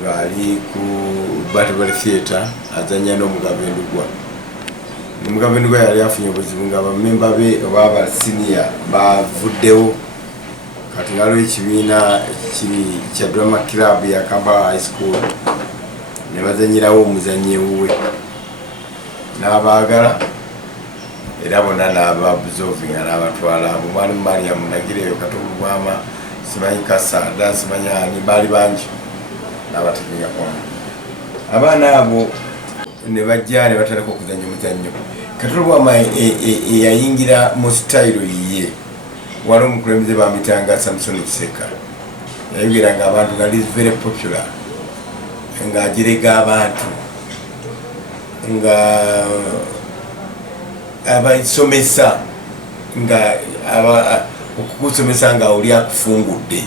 ngali ku Battle Theatre azanya n'omugabendugwa. Omugabendugwa yali afunye obuzibu nga bamemba be baba senior bavuddewo kati ngalo ekibiina kiri kya drama club ya Kampala High School ne bazanyirawo omuzannyi we n'abaagala era bonna n'ababuzovinga n'abatwala Mwalimu Mariam Nagireyo Kato Lubwama simanyi Kasada simanyi ani baali bangi n'abategeera kwamu abaana abo ne bajja ne batalako okuzannya omuzannyo. Kato Lubwama yayingira mu style ye wali omukulembeze bamitanga Samson Kiseka yayogera abantu nga is very popular nga ajerega abantu nga abasomesa nga okukusomesa nga oli akufungudde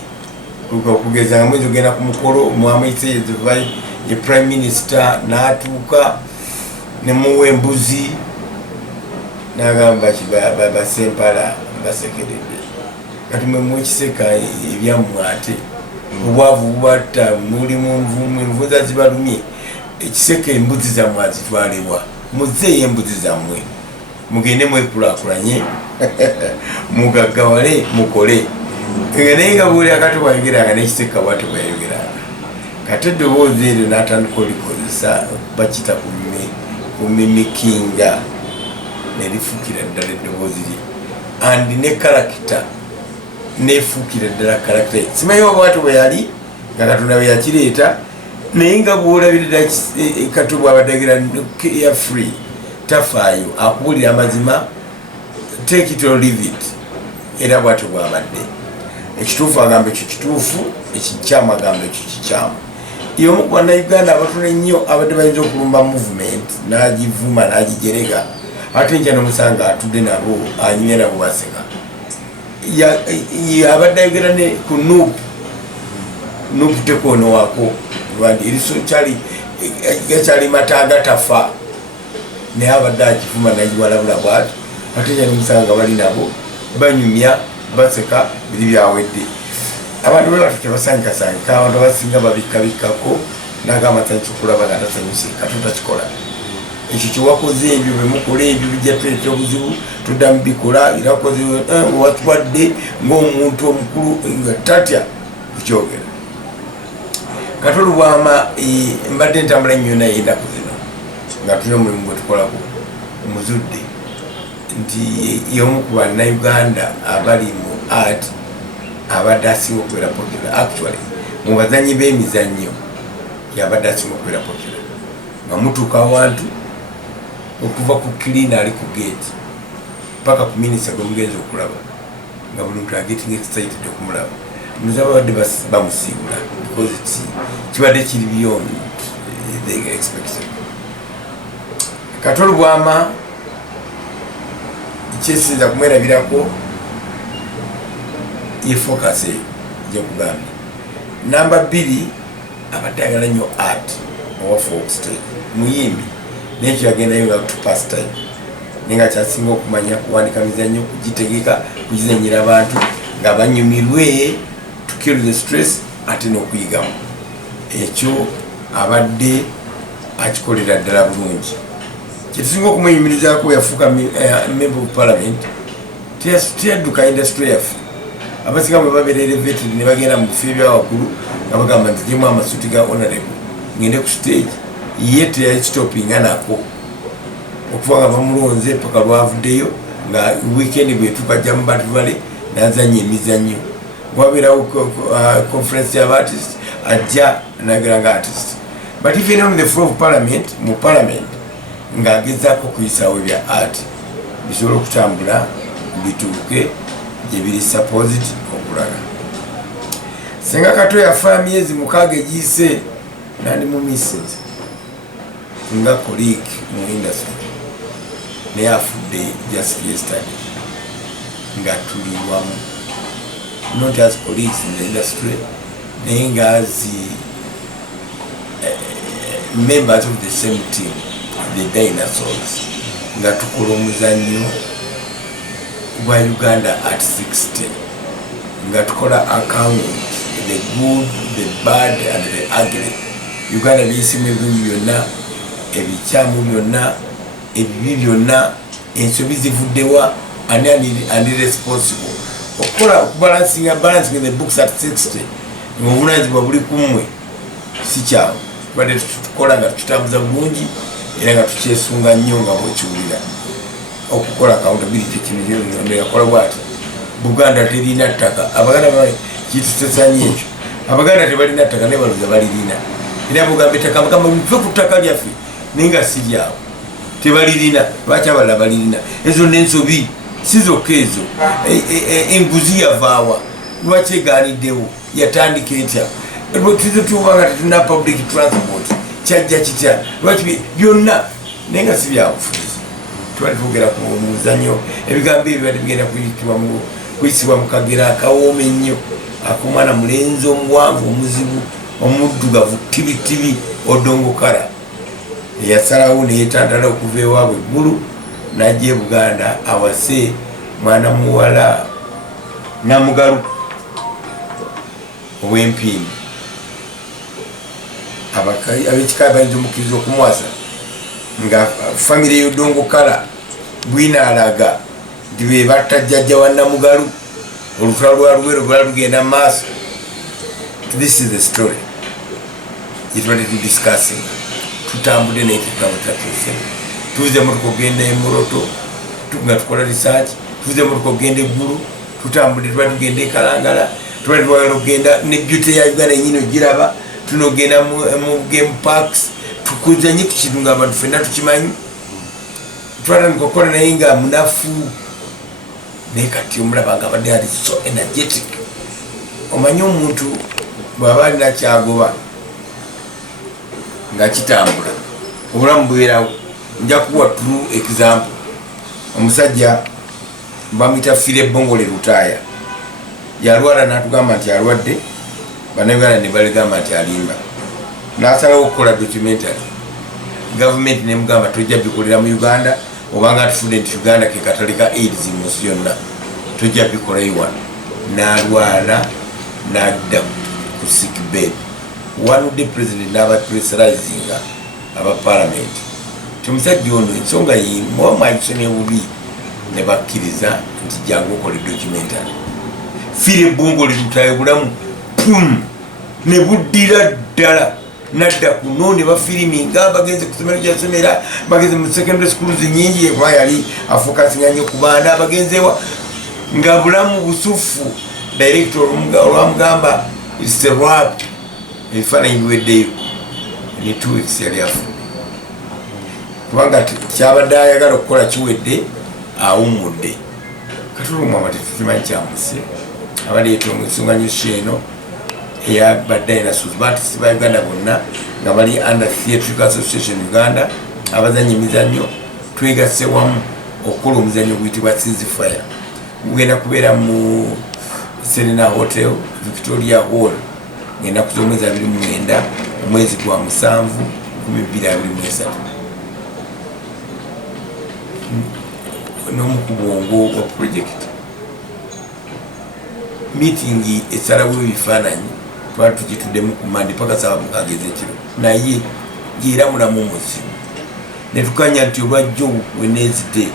okugeza nga mwezi ogenda ku mukolo mwamuyise ye prime minister n'atuuka ne muwa embuzi n'agamba basempala basekeredde kati mwe mwekiseka ebyammwe ate obwavu bubatta muli envuza zibalumye ekiseka embuzi zammwe azitwalibwa muzeeyo embuzi zammwe mugende mwekulaakulanye mugaggawale mukole nga naye nga buli akati bwayogeranga n'ekiseka bwate bwayogeranga kati eddoboozi eryo n'atandika olikozesa bakita kumimikinga nerifuukira ddala eddoboozi lye andi ne karakita nefuukira ddala karakita ye simanyi oba bwate bwe yali nga Katonda bwe yakireeta naye nga bwolabirira Kato bwabaddagira ya free tafaayo akubulira amazima take it or leave it era bwate bwabadde ekituufu agamba ekyo kituufu ekikyamu agamba ekyo kikyamu y'omu ku bannayuganda abatono ennyo abadde bayinza okulumba movement n'agivuma n'agijerega ate nkya n'omusanga atudde nabo anyumya nabo baseka abadde ayogera ne ku nuupu tekoonowako eriso gakyali mataaga tafa naye abadde agivuma nagiwalabula bwati ate nkya n'omusanga bali nabo banyumya baseka biri byawedde abantu bwe bato tebasanyikasanyika abantu basinga babikkabikkako nagamba tankikulaba nga tasanyuse Kato takikola ekyo kyewakoze ebyo bemukola ebyo bijja tuleeta obuzibu tudda mubikola era wakoze watwadde ng'omuntu omukulu nga tatya kukyogera. Kato Lubwama mbadde ntambula nnyo naye ennaku zino nga tulina omulimu gwe tukolako muzudde nti y'omu ku bannayuganda abali mu art abadde asinga okubeera popular actually mu bazanyi b'emizannyo yabadde asinga okubeera popular nga mutuuka awantu okuva ku cleaner ali ku gate paka ku minisita gwe mugenzi okulaba nga buli muntu agetting excited okumulaba muzaba badde bamusiibula because kibadde kiri beyond they expected. Kato Lubwama kyesinza kumwerabirako ye focus gye kugambye. Namba 2 abadde ayagala nnyo art owa folk stage muyimbi nekyo yagendayo nga to past time naye nga kyasinga okumanya kuwandika mizannyo kugitegeka kugizanyira abantu nga banyumirwe to kill the stress ate n'okuyigamu ekyo abadde akikolera ddala bulungi. Kyetusinga okumwenyumirizaako yafuuka member of parliament teyadduka industry yaffe abasinga bwe babeera elevated ne bagenda mu bifo ebyawaggulu nga bagamba nti gyemu amasuuti ga honorable ngende ku stage ye teyakitopinga nako okuva nga bamulonze paka lwavuddeyo nga weekend bwetuuka ajja mu Bantu Valley n'azanya emizannyo wabeerawo conference y'abaartist ajja nagera nga artist but even on the floor of parliament mu parliament ng'agezaako okuyisaawo ebya art bisobola okutambula bituuke gye biri supposed okulaga. Senga Kato yafa myezi 6 egiyise nandi mu misses nga colleague mu industry naye afudde just yesterday nga tuli wamu not as colleagues in the industry naye nga as members of the same team the dinosaurs nga tukola omuzannyo gwa Uganda at 60 nga tukola account the good, the bad and the ugly. Uganda biyisimu ebibi byonna, ebikyamu byonna, ebibi byonna, ensobi zivuddewa, and irresponsible. Balancing the books at 60. Ng'obuvunaanyizibwa buli kumwe si kyawe. Tubadde tukola nga tutambuza bulungi era nga tukyesunga nnyo nga bw'okiwulira. Okukola accountability kino yakola bw'ati. Buganda terina ttaka. Abaganda kitusesanya ekyo. Abaganda tebalina ttaka naye balowooza balirina. Era bugamba ettaka Mukama muve ku ttaka lyaffe naye nga si lyawe. Tebalirina. Lwaki abalala balirina? Ezo n'ensobi si zokka ezo. Enguzi yavaawa. Lwaki egaaniddewo? Yatandika etya? Tuzo tubanga tetuna public transport. Kyajja kitya? Lwaki byonna naye nga si byabufuzi. Twali twogera ku muzannyo ebigambo ebyo bali bigenda kuyisibwa mu kagera akawooma ennyo ak'omwana mulenzi omuwanvu omuzibu omuddugavu tibitibi odongokala eyasalawo neyeetantala okuva ewaabwe eggulu n'ajja e Buganda awase mwana muwala Namugalu ow'Empindi. Ab'ekika bayinza omukkiriza okumuwasa nga famire y'odongokala bwinaalaga nti be batta jjajja wa Namugalu olutalo lwa Luwero lwali lugenda mu maaso. This is the story yetubadde tudiscussing. Tutambudde naye tutambutatuuse tuuze motoka ogenda e Muroto nga tukola research, tuuze motoka ogenda eggulu, tutambudde tubadde tugenda e Kalangala, tubadde twagala okugenda ne beauty ya Uganda yennyini ogiraba, tunogenda mu game parks, tukuza nnyo ku kintu ng'abantu ffenna tukimanyi. Twatandika okukola naye nga munafu naye kati omulaba nga abadde ali so energetic. Omanyi omuntu bw'aba alina kyagoba nga kitambula obulamu bubeerawo. Nja kuwa true example. Omusajja bamuyita Fire Bongole Lutaaya yalwala n'atugamba nti alwadde, bannayuganda ne baligamba nti alimba. N'asalawo okukola documentary. Gavumenti nemugamba tojja bikolera mu Uganda obanga atufudde nti Uganda ke katale ka AIDS mu nsi yonna, tojja bikola iwano. N'alwala n'adda ku sick bed. Wanudde president n'aba pressurizing aba parliament. Omusajja ono ensonga yimwayiso n'ebubi ne bakkiriza nti jangu okole documentary. Fire Bongole Lutaaya bulamu pum ne buddira ddala nadda kuno ne bafiriminga bagenze ku ssomero gyasomera, bagenze mu secondary schools nyingi ekuba yali afokasinga nnyo ku baana abagenzewa nga bulamu busufu. Director olwamugamba it's a wrap ebifaananyi biweddeyo ne 2 weeks yali afudde kubanga kyabadde ayagala okukola kiwedde awummudde. Kati Lubwama tetukimanyi kyamuse abadde yeetonga ensonga nyusi eno eyabadde ayina baartist ba Uganda bonna nga bali under Theatrical Association Uganda abazannya emizannyo twegasse wamu okukola omuzannyo guyitibwa Ceasefire. Gugenda kubeera mu Serena Hotel Victoria Hall ng'ennaku z'omwezi 29 omwezi gwa 7 2023 n'omukubongo wa project meeting esalawo ebifaananyi twali tukituddemu ku mandi paka saawa mukaaga ez'ekiro naye era mulamu muzibu ne tukanya nti olwajjo Wednesday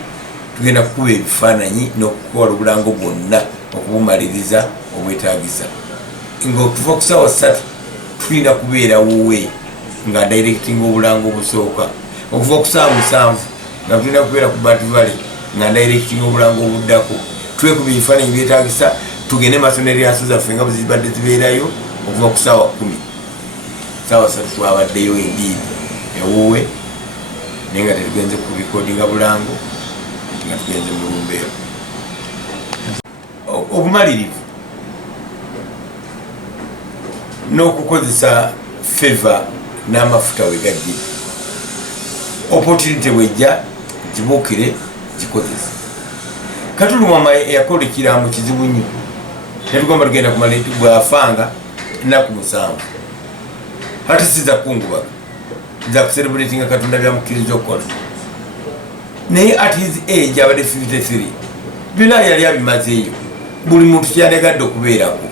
tugenda kukuba ebifaananyi n'okukola obulango bwonna okubumaliriza obwetaagisa ng'otuva ku ssaawa 3 tulina kubeerawo we nga directing obulango obusooka okuva ku ssaawa 7 nga tulina kubeera ku Bat Valley nga directing obulango obuddako twekuba ebifaananyi byetaagisa tugende masomero yaso zaffe nga bwezibadde zibeerayo okuva ku ssaawa 10 ssaawa 3 twabaddeyo endiini ewuwe naye nga tetugenze ku bikodinga bulango nga tugenze mu lumbeero. Obumalirivu n'okukozesa favor n'amafuta we gajjira opportunity wejja kibuukire kikozesa. Kati Lubwama yakola ekiraamo kizibu nnyo netugamba tugenda kumala bw'afanga ennaku 7 hati siza kungubaga nza kucelebratinga Katonda byamukkiriza okukola naye at his age abadde 53 byonna yali abimazeeyo buli muntu kyandegadde okubeerako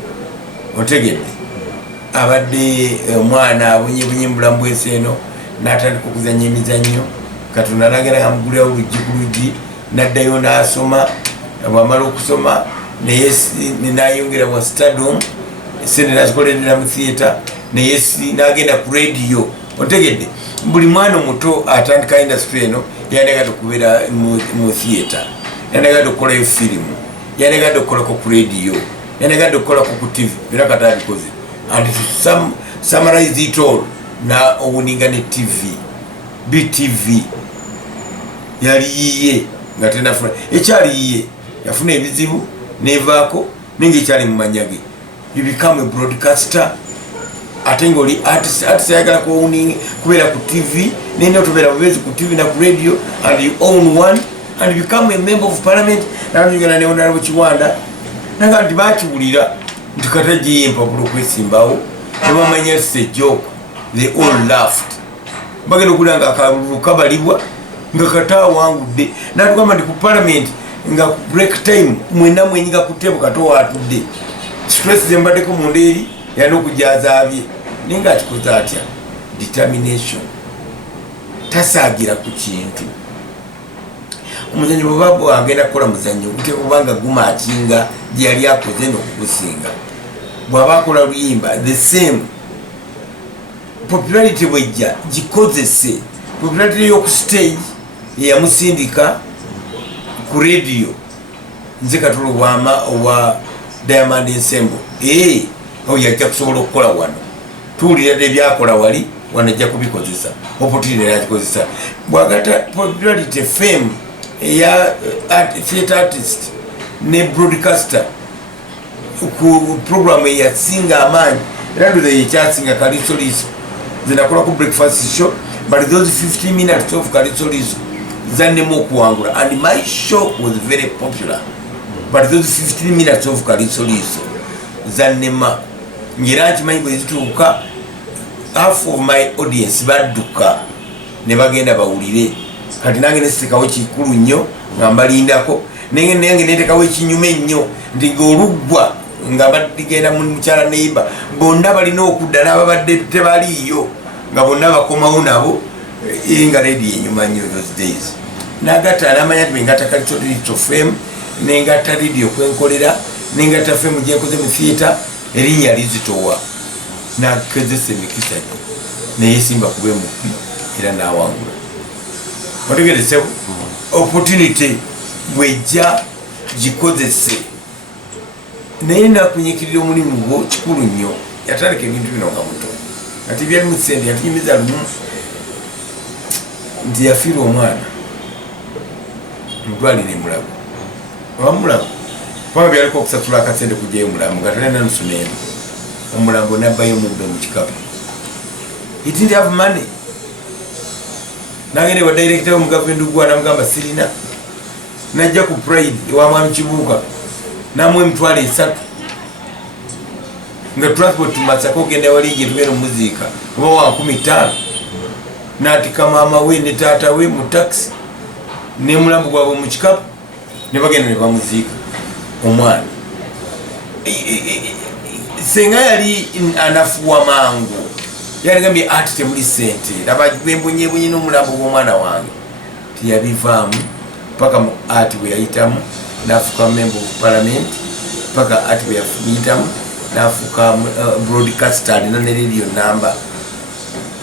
otegedde abadde omwana abunye mulamu bwenseno n'atandika okuzanya emizannyo Katonda n'agenda ngamugulirawo oluggi ku luggi n'addayo n'asoma bwamala okusoma naye n'ayongera mu stadium sente nazikolerera mu theatre naye n'agenda ku radio otegedde buli mwana omuto atandika industry eno yandagadde okubeera mu theatre yandagadde okukolayo firimu yandagadde okukolako ku radio yandagadde okukolako ku TV era kati abikoze and to summarize it all na owuninga ne TV BTV yali yiye nga tenafuna ekyali yiye yafuna ebizibu nevaako ninga ekyali mu manyage you become a broadcaster ate ng'oli artist ayagala kubeera ku TV nene otubeera bubezi ku TV na ku radio and you own one and you become a member of parliament nabanyugana ne Honorable Kiwanda nanga nti bakiwulira nti kata giye empapulo okwesimbawo tebamanya it's a joke they all laughed bagenda okulira nga akalulu kabalibwa nga kata awangudde natugamba nti ku parliament nga break time mwena mwenyiga ku tebo Kato watudde stress zembaddeko munda eri yana okujaza abye naye nga akikoze atya determination tasaagira ku kintu omuzannyo bwebaba agenda kukola muzannyo gutekubanga gumakinga gye yali akoze n'okugusinga bw'aba akola luyimba the same popularity bwejja gikozese popularity y'oku stage eyamusindika ku radio nze Kato Lubwama owa Diamond Ensemble yajja kusobola okukola wano tuwulira dde byakola wali wano ajja kubikozesa opportunity yagikozesa bwagata popularity fame eya theatre artist ne broadcaster ku program eyasinga amaanyi era ndoza yekyasinga Kaliso Liso zinakola ku breakfast show but those 15 minutes of Kaliso Liso zannemu okuwangula and my show was very popular but those 15 minutes of Kaliso Liso zannema ngira nkimanyi bwe zituuka half of my audience badduka ne bagenda bawulire kati nange nesitekawo kikulu nnyo nga mbalindako nange netekawo ekinyuma ennyo nti ng'oluggwa nga badigenda mu mukyala neiba bonna balina okudda n'ababadde tebaliiyo nga bonna bakomawo nabo nga redi enyuma nnyo those days nagatta n'amanya ti bengata Kaliso Liso fame nengatta redi okwenkolera nengatta fame gyenkoze mu theatre erinnya lizitowa nakezesa emikisa gye neyesimba kuba emupi era n'awangula otegeresewo opportunity bwejja gikozese naye nakunyikirira omulimu gwo kikulu nnyo yatandika ebintu bino nga muto ati byali mu sente yatunyumiza lumu nti yafiirwa omwana mutwalire mulamu wamulamu kubanga byaliko okusasula akasente kujjayo mulamu nga talina nusu n'emu omulambo nabbayo mubbe mu kikapu he didn't have money nagende wa director mu government gwa namugamba sirina najja ku pride ewa mwami Kibuuka namwe emitwalo 3 nga transport Masaka ogenda walingi tugenda muziika oba wa 15 natika maama we ne taata we mu taxi ne mulambo gwabwe mu kikapu ne bagenda ne bamuziika omwana senga yali anafuwa mangu yaligambye ati temuli sente laba bembonyebonye n'omulambo gw'omwana wange tiyabivaamu paka mu ati bwe yayitamu n'afuuka member of parliament paka ati bwe yayitamu n'afuuka broadcaster alina ne radio namba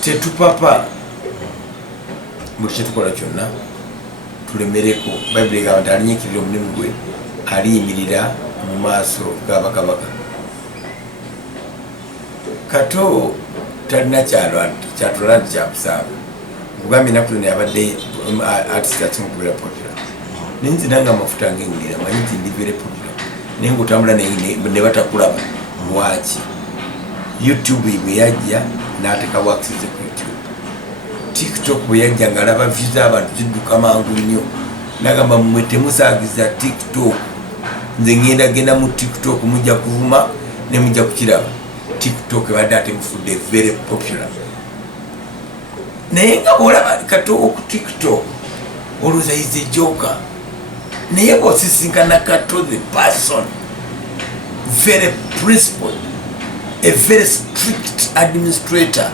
tetupapa buli kyetukola kyonna tulemereko bayibuli egamba nti alinyikirira omulimu gwe aliyimirira mu maaso g'abakabaka Kato talina kyatula nti kyakusaaga nkugambye ennaku zino yabadde artist akimu kubeera popular naye nze nange amafuta ngewulira manyi nti ndi very popular naye ngaotambula ne batakulaba lwaki YouTube bwe yajja n'ateka waksize ku YouTube TikTok bwe yajja ng'alaba views abantu zidduka mangu nnyo nagamba mmwe temusaagiza TikTok nze genda mu TikTok mujja kuvuma ne mujja kukiraba TikTok badde ate mufudde very popular naye nga bwolaba Kato ku TikTok olowooza is a joker naye bw'osisinkana Kato the person very principled a very strict administrator.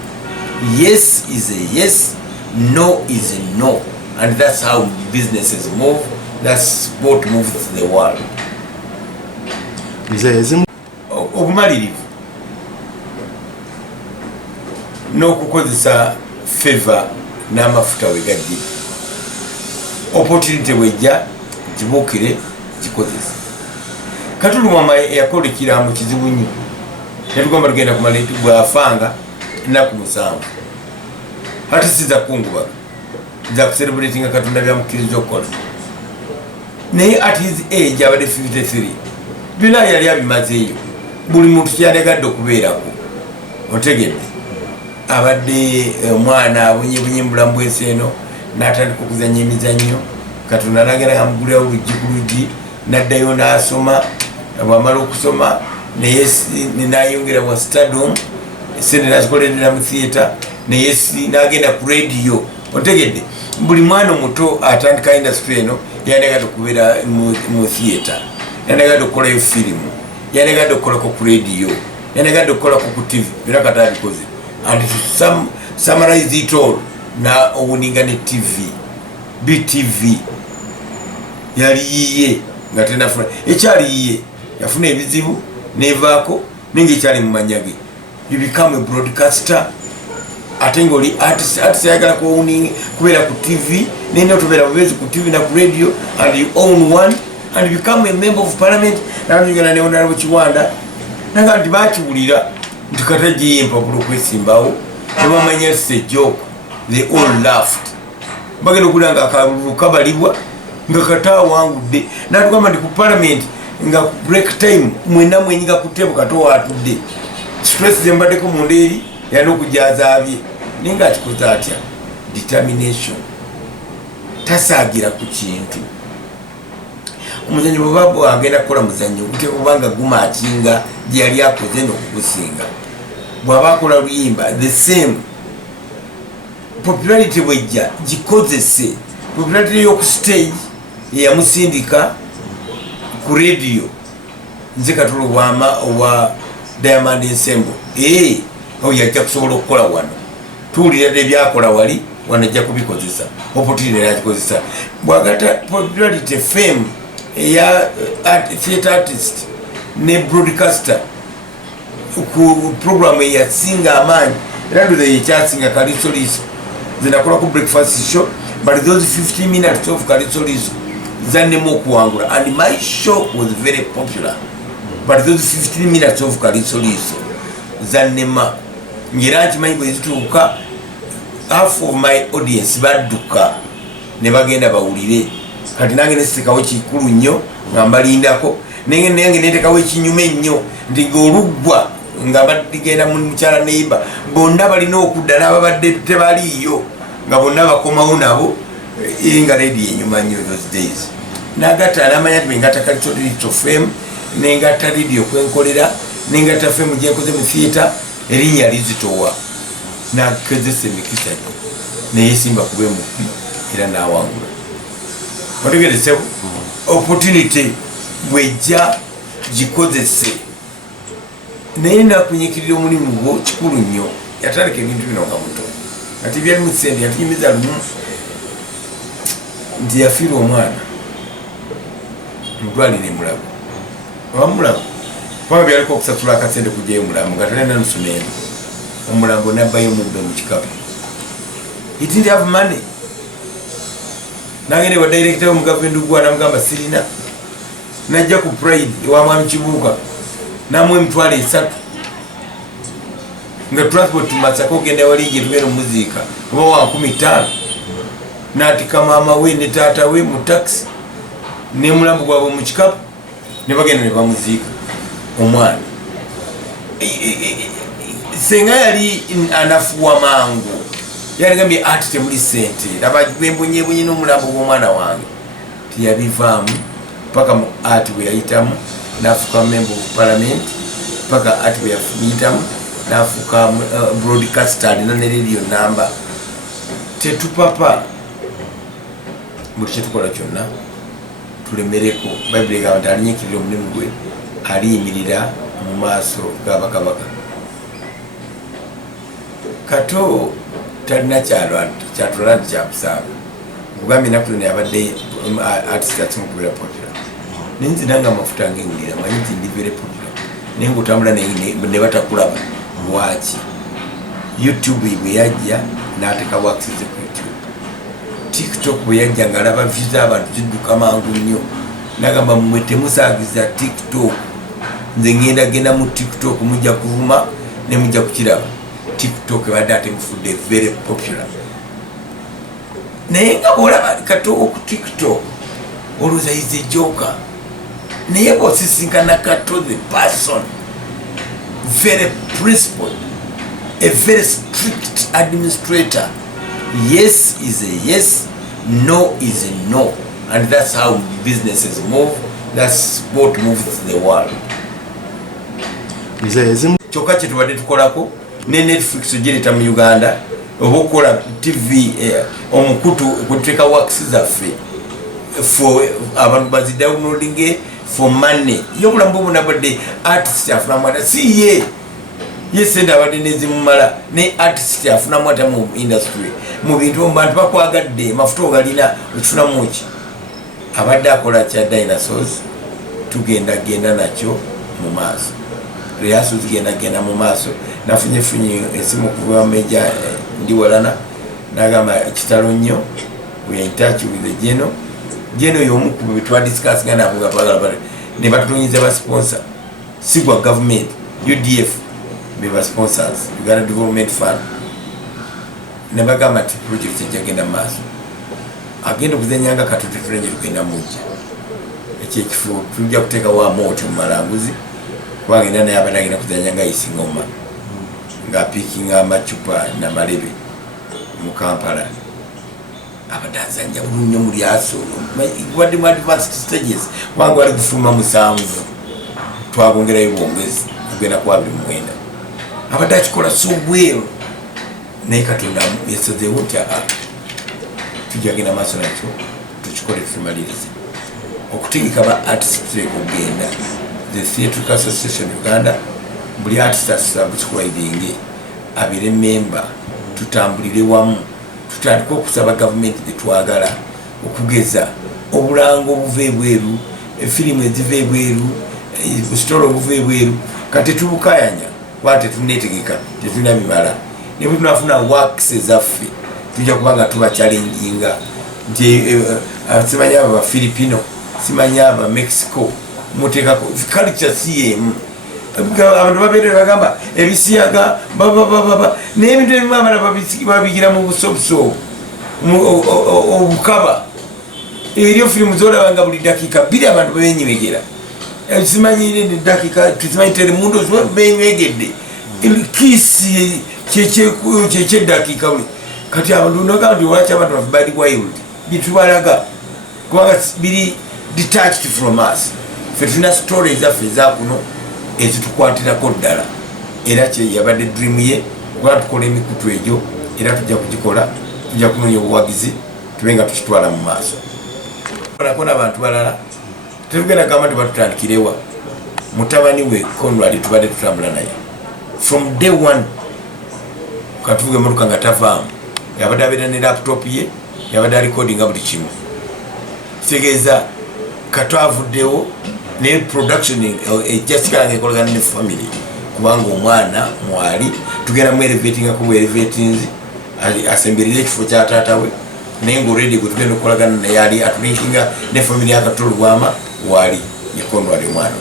Yes is a yes, no is a no. And that's how businesses move. That's what moves the world. Okumalirivu n'okukozesa favor n'amafuta wegajje. Opportunity wejja kibuukire kikozesa. Kato Lubwama yakola ekiraamo kizibu nnyo. Netugamba tugenda kumala bw'afanga ennaku 7. Ate siza kungubaga. Nza kucelebratinga Katonda byamukkiriza okukola. Naye at his age abadde 53. Byonna yali abimazeeyo. Buli muntu kyalegadde okubeerako. Otegedde. Abadde omwana abonyebonye mu bulamu bw'ensi eno n'atandika okuzannya emizannyo. Katonda n'agenda amugulira oluggi ku luggi n'addayo n'asoma. Bw'amala okusoma naye n'ayongera wa stadium sente n'azikolerera mu theatre naye n'agenda ku radio. Otegedde buli mwana omuto atandika industry eno yandagadde okubeera mu theatre, yandagadde okukolayo firimu, yandagadde okukolako ku radio, yandagadde okukolako ku TV. Era kati abikoze. And to summarize it all, na owuninga ne TV, BTV yali yiye nga tenafuna ekyali yiye yafuna ebizibu nevaako ninga ekyali mu manyage. You become a broadcaster. Ate ng'oli artist ayagala kubeera ku TV nene otubeera bubezi ku TV na ku radio, and you own one and you become a member of parliament. Nabanyugana ne Honorable Kiwanda naga nti baakiwulira nti katagiye empapulo okwesimbawo tebamanya it's a joke. They all laughed. Bagenda okulira nga akalulu kabalibwa nga Kata awangudde n'atugamba nti ku parliament nga ku break time mwena mwenyiga ku table Kata watudde. Stress ze mbaddeko munda eri yali okujaza abye naye nga akikoze atya. Determination. Tasaagira ku kintu. Omuzannyo bw'oba agenda kukola muzannyo gutekubanga gumaakinga gye yali akoze n'okugusinga. Bw'aba akola luyimba the same. Popularity bwejja gikozese. Popularity y'oku stage yamusindika ku radio. Nze Kato Lubwama owa Diamond Ensemble. Yajja kusobola okukola wano. Tuwulira dde byakola wali wano ajja kubikozesa. Opportunity yagikozesa. Bw'agata popularity fame eya theatre artist ne broadcaster ku program eyasinga amaanyi era ndoza yekyasinga Kaliso Liso. Nze nakola ku breakfast show, but those 15 minutes of Kaliso Liso zannemu okuwangula, and my show was very popular, but those 15 minutes of Kaliso Liso zannema. Ngira nkimanyi bwe zituuka half of my audience badduka ne bagenda bawulire. Kati nange nesitekawo kikulu nnyo nga mbalindako nange netekawo ekinyuma ennyo nti ng'oluggwa nga badigenda mu mukyala neiba bonna balina okudda n'ababadde tebaliiyo nga bonna bakomawo nabo nga redi enyuma nnyo those days. Nagatta n'amanya nti bengata Kaliso fame nengatta redi okwenkolera nengatta fame gyenkoze mu theatre erinnya lizitowa nakezesa emikisa gyo neyesimba kuba emupi era n'awangula. Otegeresewo opportunity bwejja gikozese naye nakunyikirira omulimu gwo kikulu nnyo. Yatandika ebintu bino nga muto ati byali mu sente yatunyumiza lumu nti yafiirwa omwana mutwalire mulago wamulago paka byaliko okusasula akasente kujjayo mulamu nga talina nusu n'emu. Omulambo nabbayo omubbe mu kikapu. He didn't have money. Nagende wa director mu government gwa namugamba sirina. Najja ku pride wa mwami Kibuuka namwe emitwalo 3 nga transport Masaka ogenda wali gye tugenda muzika oba wa 15 n'atika maama we ne taata we mu taxi ne mulambo gwabwe mu kikapu ne bagenda ne bamuziika omwana. Senga yali anafuwa mangu yaligambye ati temuli sente laba bwembonyebonye n'omulambo gw'omwana wange tiyabivaamu paka mu ati bwe yayitamu n'afuuka member of parliament paka ati bwe yayitamu n'afuuka broadcaster alina ne radio number. Tetupapa buli kyetukola kyonna tulemereko. Bayibuli egamba nti alinyikirira omulimu gwe aliyimirira mu maaso ga bakabaka. Kato talina kyatula kyakusaaga kugambye naku ne abadde artist akyimukubira popular ninzina nga amafuta ngewulira manyi nti ndi very popular naye ngaotambula ne batakulaba lwaki YouTube bwe yajja n'ateeka wakize ku YouTube TikTok bwe yajja ng'alaba views z'abantu zidduka mangu nnyo n'agamba mmwe temusaagiza TikTok nze ngenda mu TikTok mujja kuvuma ne mujja kukiraba TikTok ebadde ate mufudde very popular naye nga bw'olaba Kato ku TikTok olowooza is a joker naye bw'osisinkana Kato the person very principled a very strict administrator. Yes is a yes, no is a no, and that's how businesses move. That's what moves the world. Kyokka kye tubadde tukolako ne Netflix ogireta mu Uganda oba okukola TV omukutu okuteeka works zaffe for abantu bazidownloading for money y'obulamu bw'obunabadde artist afunamu ata si ye yesente abadde nezimumala ne artist afunamu ata mu industry mu bintu bantu bakwagadde mafuta ogalina okifunamu ki abadde akola kya dinosaurs tugenda nakyo mu maaso rehearsals zigenda mu maaso nafunye esimu kuva meja ndi walana nagamba kitalo nnyo we are in touch with the Geno y'omu ku bitwa discuss nga nabo twagala bale ne batulunyiza ba sponsor sigwa government UDF be ba sponsors Uganda Development Fund ne bagamba ati project cyagenda maaso agenda kuzenyanga Kato tulenje kugenda mujja ekifo tujja kuteeka wa moto malanguzi wagenda naye abadagenda kuzenyanga isingoma nga picking amachupa na malebe mu Kampala abadazanya bulunyo muri aso wadde mu advanced stages wangu ali kufuma musanvu twagongera ibongezi agenda kwa 2009 abadakikola so well naye Katonda yesaze wotya tujagenda maaso nakyo tukikole tumalirize okutegeka ba artists kugenda the Theatrical Association Uganda buli artist asabukikola Ebiyengeyenge abire member tutambulire wamu tutandika okusaba government tetwagala okugeza obulango obuva ebweru efirimu eziva ebweru busitolo obuva ebweru kati tubukayanya kuba tetunetegeka tetulina bimala ne bwe tunafuna works ezaffe tujja kubanga tuba challenginga nti simanya aba Filipino simanya aba Mexico muteekako culture CM abantu babeera bagamba ebisiyaga n'ebintu ebimu abala babigira mu busobuso obukaba eryo firimu zolabanga buli dakiika 2 abantu bebenyimegera simanyire dakiika tusimanyi telemundo benywegedde kiisi kyekyedakiika buli kati abantu nogamba nti lwaki abantu bafe bali wild bitubalaga kubanga biri detached from us fe tulina stories zaffe ezakuno ezitukwatirako ddala era yabadde dream ye okuba tukola emikutu egyo era tujja kugikola tujja kunoonya obuwagizi tube nga tukitwala mu maaso olako n'abantu balala tetugenda gamba nti batutandikirewa mutabani we Conrad tubadde tutambula naye from day one katuvuga emotoka nga tavaamu yabadde abeera ne laptop ye yabadde arecordinga buli kimu kitegeeza Kato avuddewo ne production ejjasikala ngekolagana ne family kubanga omwana mwali tugenda mu elevating ko elevatings asemberere ekifo kya taata we naye nga already gwe tugenda okukolagana naye ali atulinkinga ne family ya Kato Lubwama wali yekonwa ali mwana